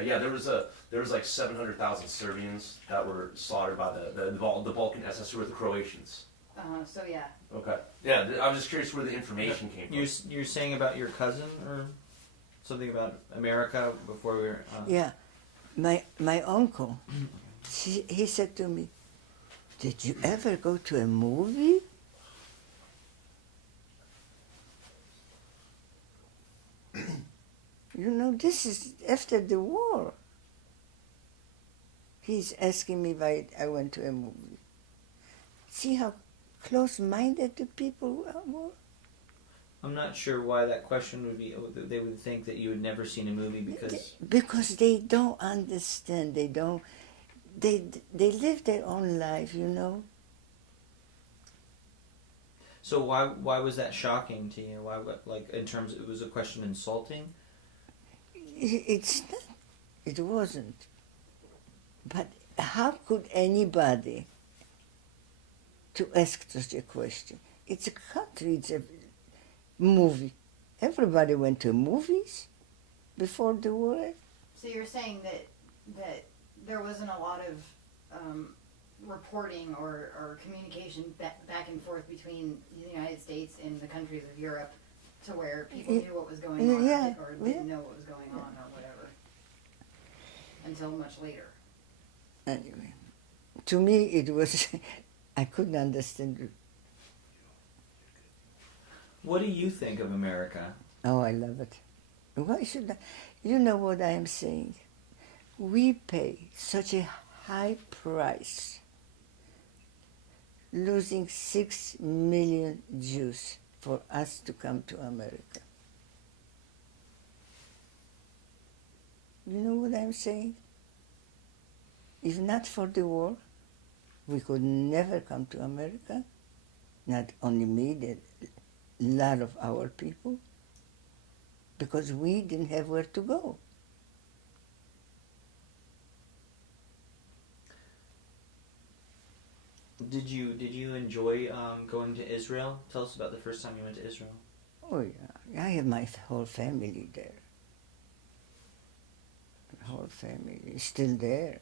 Okay, yeah, there was like 700,000 Serbians that were slaughtered by the Balkan SS, who were the Croatians. So yeah. Okay. Yeah, I was just curious where the information came from. You're saying about your cousin or something about America before we were. Yeah, my uncle, he said to me, "Did you ever go to a movie?" You know, this is after the war. He's asking me why I went to a movie. See how close-minded the people were? I'm not sure why that question would be. They would think that you had never seen a movie Because they don't understand. They don't. They live their own life, you know. So why was that shocking to you? Why, like, in terms, it was a question insulting? It's not. It wasn't. But how could anybody to ask such a question? It's a country. It's a movie. Everybody went to movies before the war. So you're saying that there wasn't a lot of reporting or communication back and forth between the United States and the countries of Europe to where people knew what was going on or didn't know what was going on or whatever until much later. Anyway, to me it was, I couldn't understand it. What do you think of America? Oh, I love it. Why should I? You know what I am saying? We pay such a high price, losing 6 million Jews for us to come to America. You know what I'm saying? If not for the war, we could never come to America. Not only me, a lot of our people, because we didn't have where to go. Did you enjoy going to Israel? Tell us about the first time you went to Israel. Oh yeah, I have my whole family there. The whole family is still there.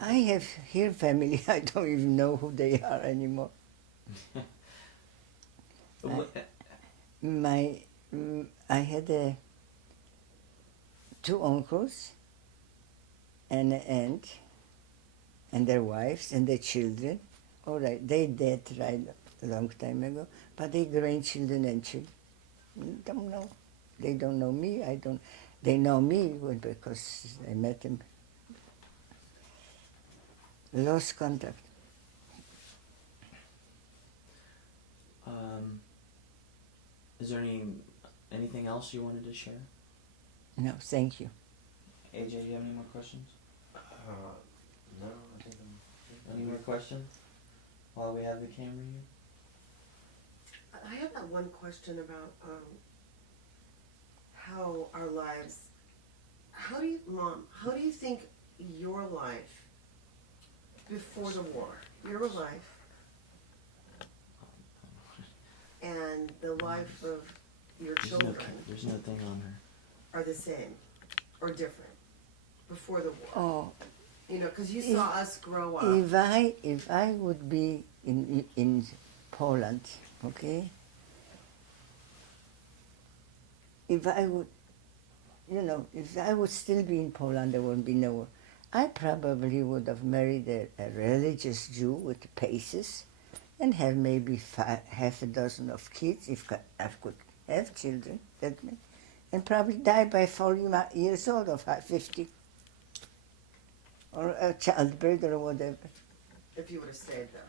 I have here family, I don't even know who they are anymore. I had two uncles and an aunt and their wives and their children. All right, they died right a long time ago, but they grandchildren and children don't know. They don't know me. I don't. They know me because I met them. Lost contact. Is there anything else you wanted to share? No, thank you. AJ, do you have any more questions? No, I think I'm... Any more questions? While we have the camera here? I have that one question about how our lives, Mom, how do you think your life before the war, your life, and the life of your children There's no thing on her. are the same or different before the war? Oh, You know, because you saw us grow up. if I would be in Poland, okay. If I would, if I would still be in Poland, there would be no war. I probably would have married a religious Jew with paces and have maybe half a dozen of kids, if I could have children, and probably die by 40 years old or 50, or a childbirth or whatever. If you would have stayed there.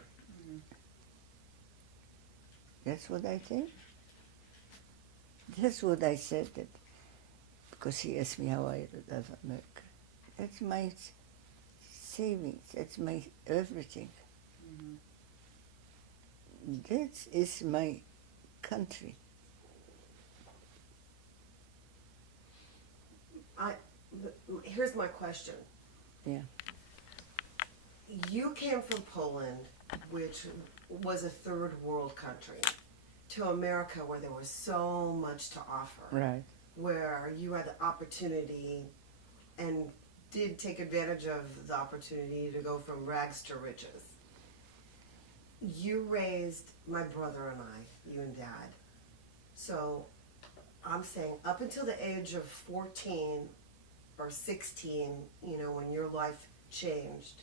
That's what I think. That's what I said, that, because he asked me how I love America. That's my savings. That's my everything. That is my country. Here's my question. Yeah. You came from Poland, which was a third world country, to America where there was so much to offer. Right. where you had the opportunity and did take advantage of the opportunity to go from rags to riches. You raised my brother and I, you and Dad. So I'm saying up until the age of 14 or 16, you know, when your life changed,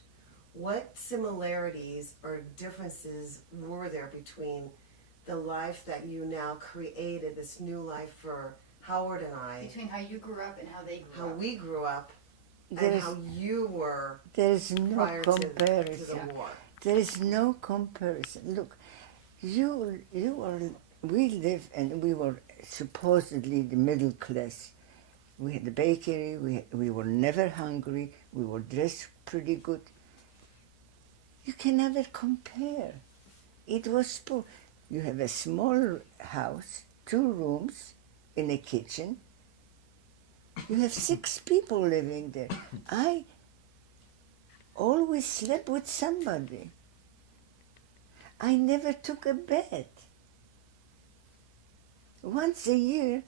what similarities or differences were there between the life that you now created, this new life for Howard and I, Between how you grew up and how they grew how up. we grew up, There and is, how you were there is no prior to comparison. the war? There is no comparison. Look, we live, and we were supposedly the middle class. We had the bakery, we were never hungry, we were dressed pretty good. You can never compare. It was poor. You have a small house, 2 rooms, in a kitchen. You have 6 people living there. I always slept with somebody. I never took a bed. Once a year,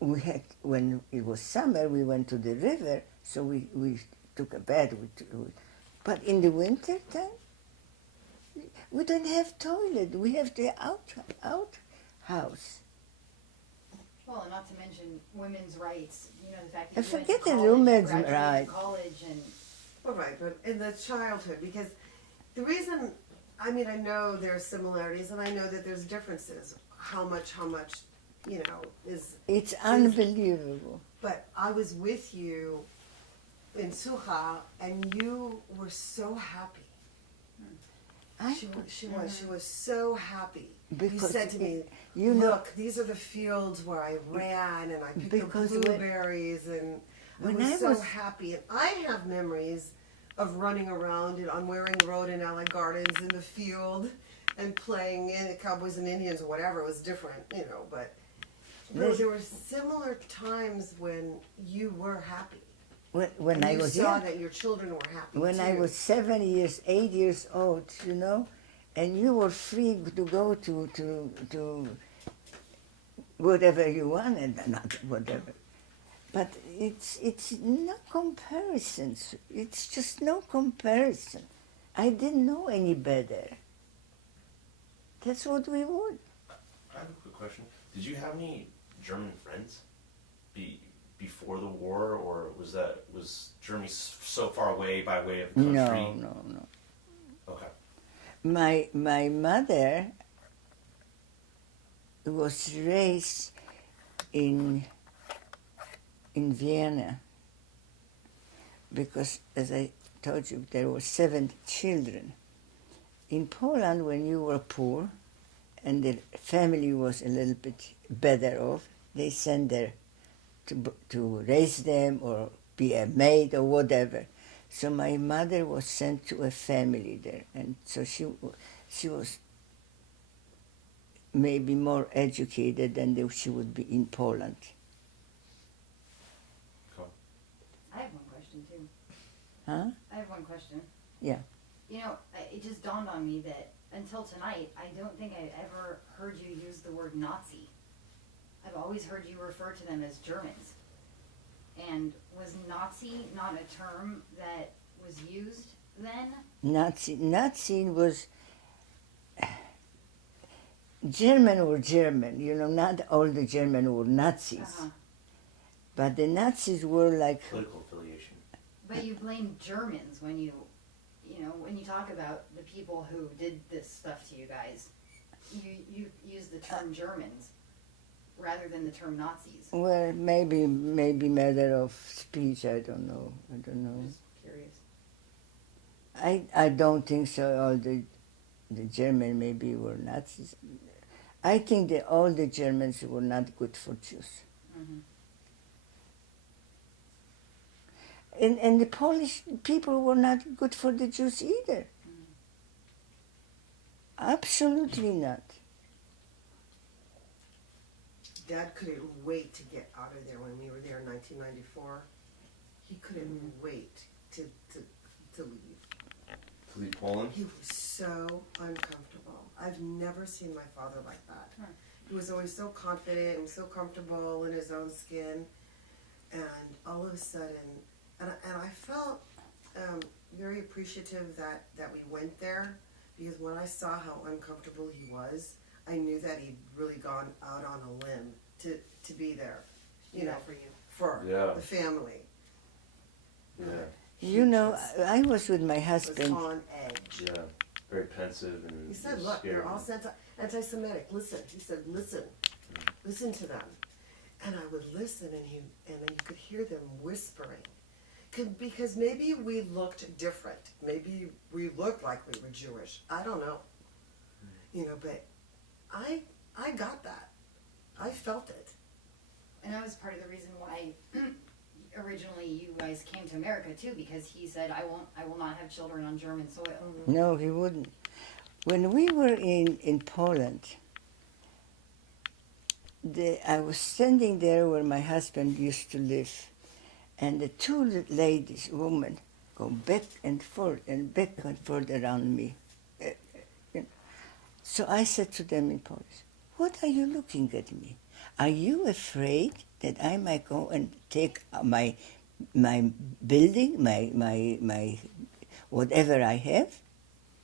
when it was summer, we went to the river, so we took a bed. But in the winter time, we don't have toilet. We have the out house. Well, and not to mention women's rights. You know, the fact that you Forget went to the college, women's graduated right. college, and Well, right, but in the childhood, because the reason, I mean, I know there's similarities, and I know that there's differences. How much, you know, is. It's unbelievable. But I was with you in Suha, and you were so happy. She was so happy. You Because said to me, you know- look, these are the fields where I ran, and I picked the Because when- blueberries, and I when was I so was- happy. And I have memories of running around on Waring Road in LA Gardens in the field and playing in Cowboys and Indians or whatever. It was different, you know, but there were similar times when you were happy. When And I you was saw young, that your children were happy when too. I was 8 years old, you know, and you were free to go to whatever you wanted, not whatever. But it's no comparison. It's just no comparison. I didn't know any better. That's what we would. I have a quick question. Did you have any German friends before the war, or was Germany so far away by way of the country? No. Okay. My mother was raised in Vienna because, as I told you, there were 7 children. In Poland, when you were poor and the family was a little bit better off, they sent her to raise them or be a maid or whatever. So my mother was sent to a family there, and so she was maybe more educated than she would be in Poland. Cool. I have one question too. Huh? I have one question. Yeah. You know, it just dawned on me that until tonight, I don't think I ever heard you use the word Nazi. I've always heard you refer to them as Germans. And was Nazi not a term that was used then? Nazi was German were German, you know, not all the German were Nazis. Uh-huh. But the Nazis were like, Political affiliation. But you blame Germans when you talk about the people who did this stuff to you guys. You use the term Germans rather than the term Nazis. well, maybe matter of speech, I don't know. Just curious. I don't think so. All the German maybe were Nazis. I think that all the Germans were not good for Jews. Mm-hmm. And the Polish people were not good for the Jews either. Absolutely not. Dad couldn't wait to get out of there when we were there in 1994. He couldn't wait to leave. To leave Poland? He was so uncomfortable. I've never seen my father like that. Huh. He was always so confident and so comfortable in his own skin. And all of a sudden, and I felt very appreciative that we went there, because when I saw how uncomfortable he was, I knew that he'd really gone out on a limb to be there, you know, for you. for Yeah. the family. Yeah. You know, I was with my Was husband. on edge. Yeah. Very pensive and. He said, just "Look, scared. they're all anti-Semitic. Listen." He said, "Listen, listen to them." And I would listen, and you could hear them whispering, because maybe we looked different. Maybe we looked like we were Jewish. I don't know, you know. But I got that. I felt it. And that was part of the reason why originally you guys came to America too, because he said, I will not have children on German soil. No, he wouldn't. When we were in Poland, I was standing there where my husband used to live, and the two ladies, women, go back and forth around me. So I said to them in Polish, "What are you looking at me? Are you afraid that I might go and take my building, my whatever I have?"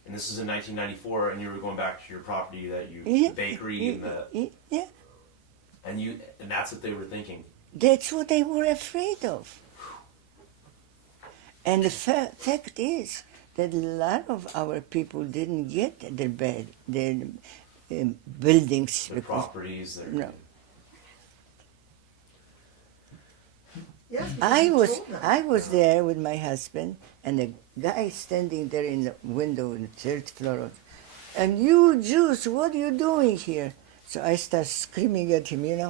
And this is in 1994, and you were going back to your property that you, Yeah, the bakery and the, yeah. and that's what they were thinking. That's what they were afraid of. And the fact is that a lot of our people didn't get their buildings. Their properties, their. No. Yes, because I you was told them. I was there with my husband, and the guy standing there in the window in the third floor. And you Jews, what are you doing here? So I start screaming at him, you know.